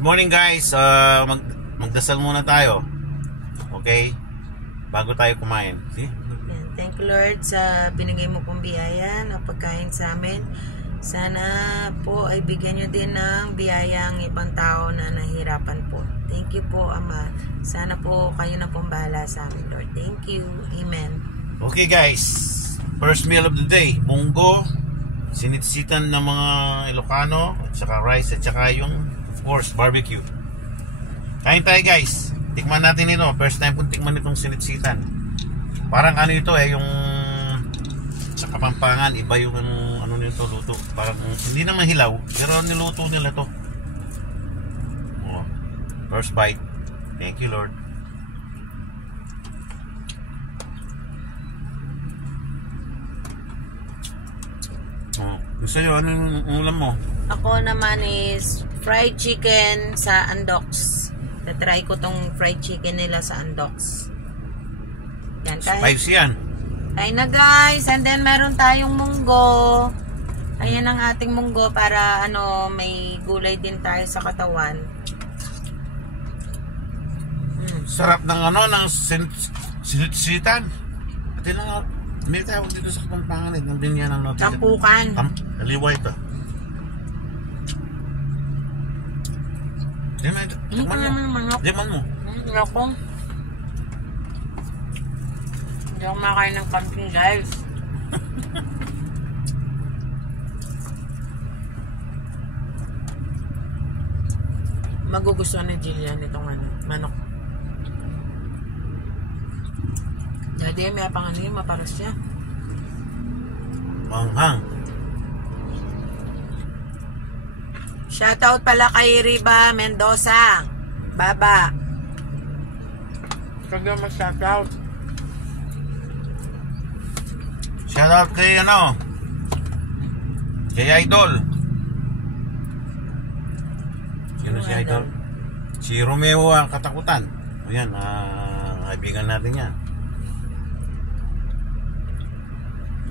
Good morning guys, magdasal muna tayo. Okay? Bago tayo kumain. See? Yan. Thank you Lord sa binigay mo pong biyaya na pagkain sa amin. Sana po ay bigyan nyo din ng biyaya ang ibang tao na nahihirapan po. Thank you po Ama. Sana po kayo na pong bahala sa amin Lord. Thank you. Amen. Okay guys, first meal of the day, munggo, sinitsitan ng mga Ilocano, at saka rice, at saka yung of course, barbecue. Kain tayo guys. Tikman natin ito. First time kong tikman itong sinitsitan. Parang ano ito yung sa Kapampangan, iba yung ano nito luto. Parang hindi naman hilaw, pero niluto nila to. Oh, first bite. Thank you Lord. Oh, gusto nyo, ano yung ulam mo? Ako naman is fried chicken sa Andox. Na-try ko tong fried chicken nila sa Andox. Yan, Spicy yan. Kain na guys. And then meron tayong munggo. Ayan ang ating munggo para may gulay din tayo sa katawan. Sarap ng ng sinitsitan. At yun lang, may tawag dito sa Kapampangan ng binyan ng notice. Tampukan. Kaliwa ito. Diman mo. Hindi ako makain ng camping guys. Magugustuhan ni Jillian itong manok. Jadi may pangan yun, maparas siya. Manghang. Shoutout pala kay Riba Mendoza. Baba. Kaya mag-shoutout. Shoutout kay kay Idol. Sino si Idol? Si Romeo ang katakutan. Ayan, kaibigan natin yan.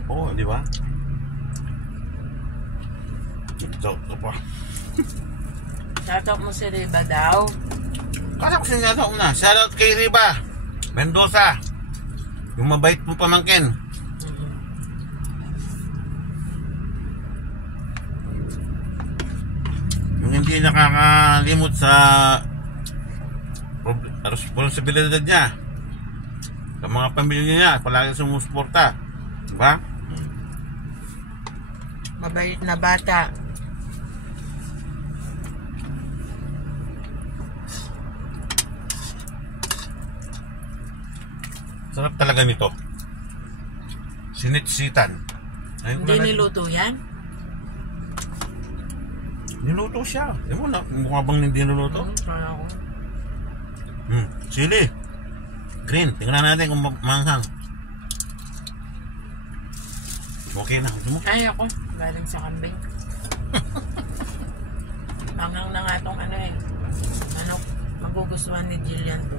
Oo, di ba? Shoutout ko pa. Shoutout mo si Riba daw. Kala ko sinasok na. Shoutout kay Riba Mendoza. Yung mabait mo pamangkin. Yung hindi nakakalimot sa responsibilidad niya sa mga pamilya niya. Palagi sumusuporta. Diba? Mabait na bata. Sarap talaga nito. Sinitsitan. Hindi niluto yan? Niluto siya. Ewan na, mukha bang hindi niluto? Kala ko. Chili. Green. Tingnan natin kung manghang. Okay na. Gusto mo? Ay ako. Galing sa kambing. Manghang na nga itong magugustuhan ni Jillian to.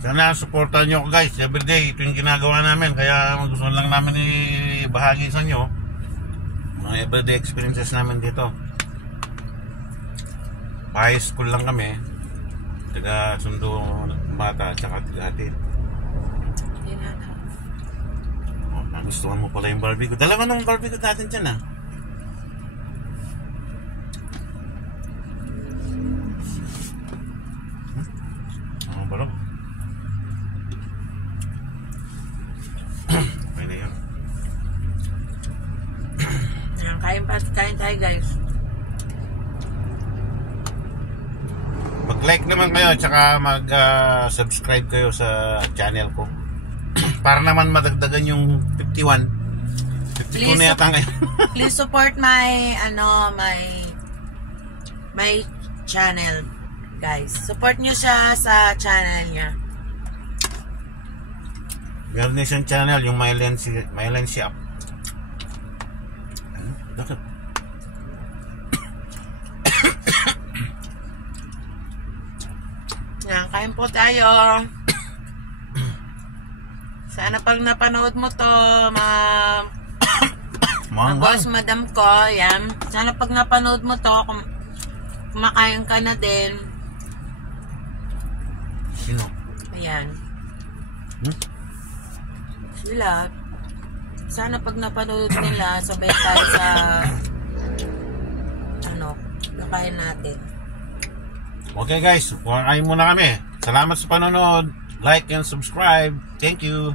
Sana supportan nyo ako guys. Everyday ito yung ginagawa namin. Kaya gusto lang namin ibahagi sa inyo mga everyday experiences namin dito. High school lang kami. Taga sundo bata at saka tigahatid. Oh, nagustuhan mo pala yung barbecue. Dalawa ng barbecue natin dyan Ano ba lang? Okay na yun. Kain tayo guys. Mag-like naman kayo at saka mag-subscribe kayo sa channel ko. Para naman madagdagan yung 51. 52 na yata ngayon. Please support my my channel guys. Support nyo siya sa channel niya. Meron din siyang channel, yung Mylen Shop. Bakit? Yan, kain po tayo. Sana pag napanood mo to, boss, madam ko, yan. Sana pag napanood mo to, kumakain ka na din. Sino? Ayan. Sila. Sana pag napanood nila, sabay tayo sa nakain natin. Okay guys, kumain muna kami. Salamat sa panonood. Like and subscribe. Thank you.